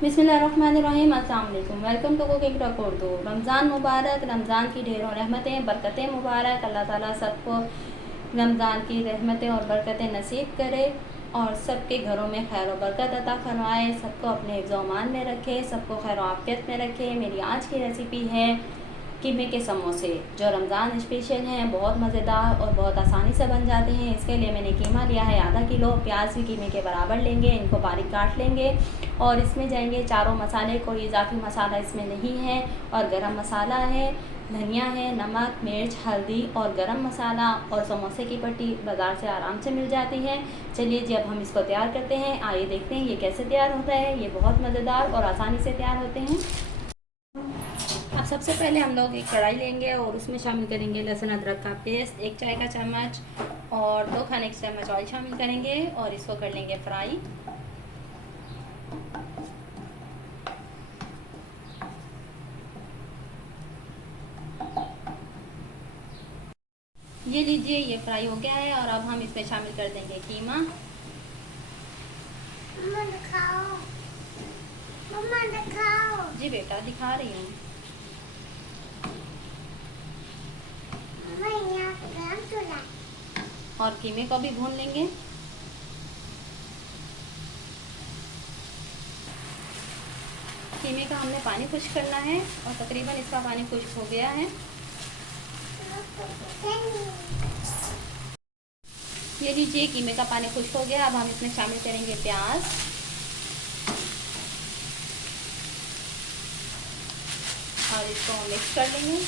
बिस्मिल्लाहिर्रहमानिर्रहीम, अस्सलाम वालेकुम। Welcome to cooking talk Urdu. Ramzan मुबारक, रमज़ान की ढेरों रहमतें बरकतें मुबारक। अल्लाह ताला सबको रमज़ान की रहमतें और बरकतें नसीब करे और सबके घरों में खैर और बरकत अता फरमाए, सबको अपने हिफ्ज़ व अमान में रखे, सबको खैर आफ़ियत में रखे। मेरी आज की रेसिपी है कीमे के समोसे, जो रमज़ान स्पेशल हैं। बहुत मज़ेदार और बहुत आसानी से बन जाते हैं। इसके लिए मैंने कीमा लिया है आधा किलो। प्याज भी कीमे के बराबर लेंगे, इनको बारीक काट लेंगे और इसमें जाएंगे चारों मसाले। कोई इजाफी मसाला इसमें नहीं है और गरम मसाला है, धनिया है, नमक, मिर्च, हल्दी और गरम मसाला और समोसे की पट्टी बाज़ार से आराम से मिल जाती है। चलिए जी, अब हम इसको तैयार करते हैं। आइए देखते हैं ये कैसे तैयार होता है। ये बहुत मज़ेदार और आसानी से तैयार होते हैं। अब सबसे पहले हम लोग एक कढ़ाई लेंगे और उसमें शामिल करेंगे लहसुन अदरक का पेस्ट, 1 चाय का चम्मच और 2 खाने के चम्मच ऑयल शामिल करेंगे और इसको कर लेंगे फ्राई। ये लीजिए, ये फ्राई हो गया है और अब हम इसमें शामिल कर देंगे कीमा। मम्मा दिखाओ, मम्मा दिखाओ। जी बेटा, दिखा रही हूँ। मम्मा यहाँ पे गरम चूल्हा। और कीमे को भी भून लेंगे। कीमे का हमने पानी खुश्क करना है और तकरीबन इसका पानी खुश्क हो गया है। ये लीजिए, कीमे का पानी खुश्क हो गया। अब हम इसमें शामिल करेंगे प्याज और इसको मिक्स कर लेंगे।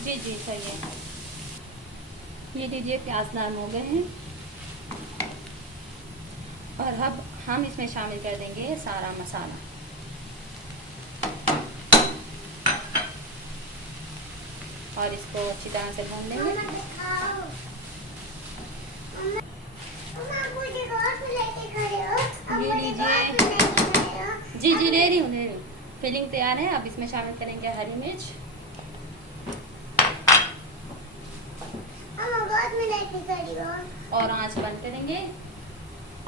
जी जी, सही है। ये लीजिए, प्याज नरम हो गए हैं और अब हम इसमें शामिल कर देंगे सारा मसाला और इसको अच्छी तरह से भून लेंगे। ये लीजिए, जी जी, ले रही हूँ। फिलिंग तैयार है। अब इसमें शामिल करेंगे हरी मिर्च और आंच बंद करेंगे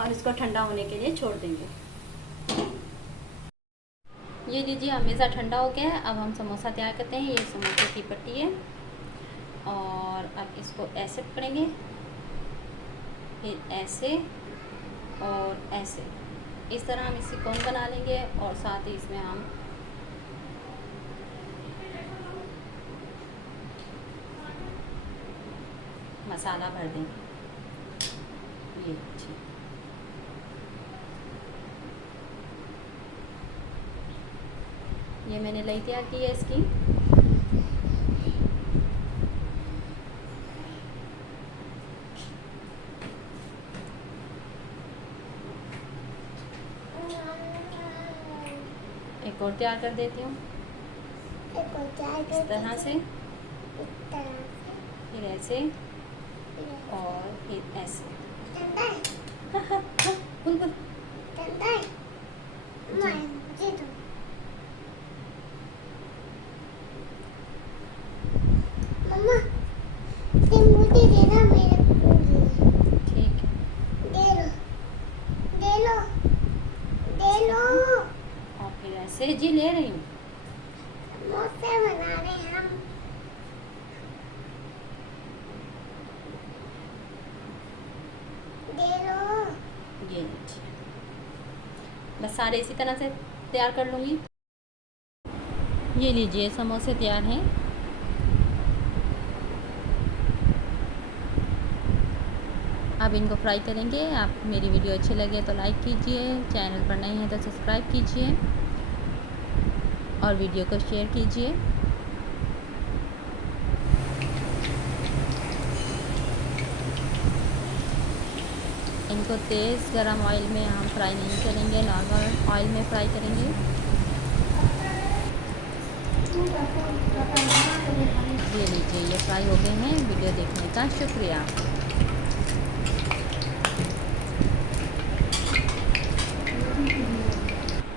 और इसको ठंडा होने के लिए छोड़ देंगे। ये लीजिए, हमेशा ठंडा हो गया है। अब हम समोसा तैयार करते हैं। ये समोसे की पट्टी है और अब इसको ऐसे पकड़ेंगे, फिर ऐसे और ऐसे। इस तरह हम इसे कोन बना लेंगे और साथ ही इसमें हम मसाला भर देंगे। ये लीजिए, ये मैंने लई तैयार की है इसकी। एक और तैयार कर देती हूँ इस तरह से, फिर ऐसे और फिर ऐसे। बुलबुल, मम्मा मुझे देना, मेरे को ठीक है, दे लो, दे लो। और फिर ऐसे। जी, ले रही हूँ। समोसे बना रहे हैं हम। दे लो। ये लीजिए, बस सारे इसी तरह से तैयार कर लूँगी। ये लीजिए, समोसे तैयार हैं। अब इनको फ्राई करेंगे। आप मेरी वीडियो अच्छी लगे तो लाइक कीजिए, चैनल पर नए हैं तो सब्सक्राइब कीजिए और वीडियो को शेयर कीजिए। इनको तेज़ गरम ऑयल में हम फ्राई नहीं करेंगे, नॉर्मल ऑयल में फ्राई करेंगे। ये लीजिए, ये फ्राई हो गए हैं। वीडियो देखने का शुक्रिया।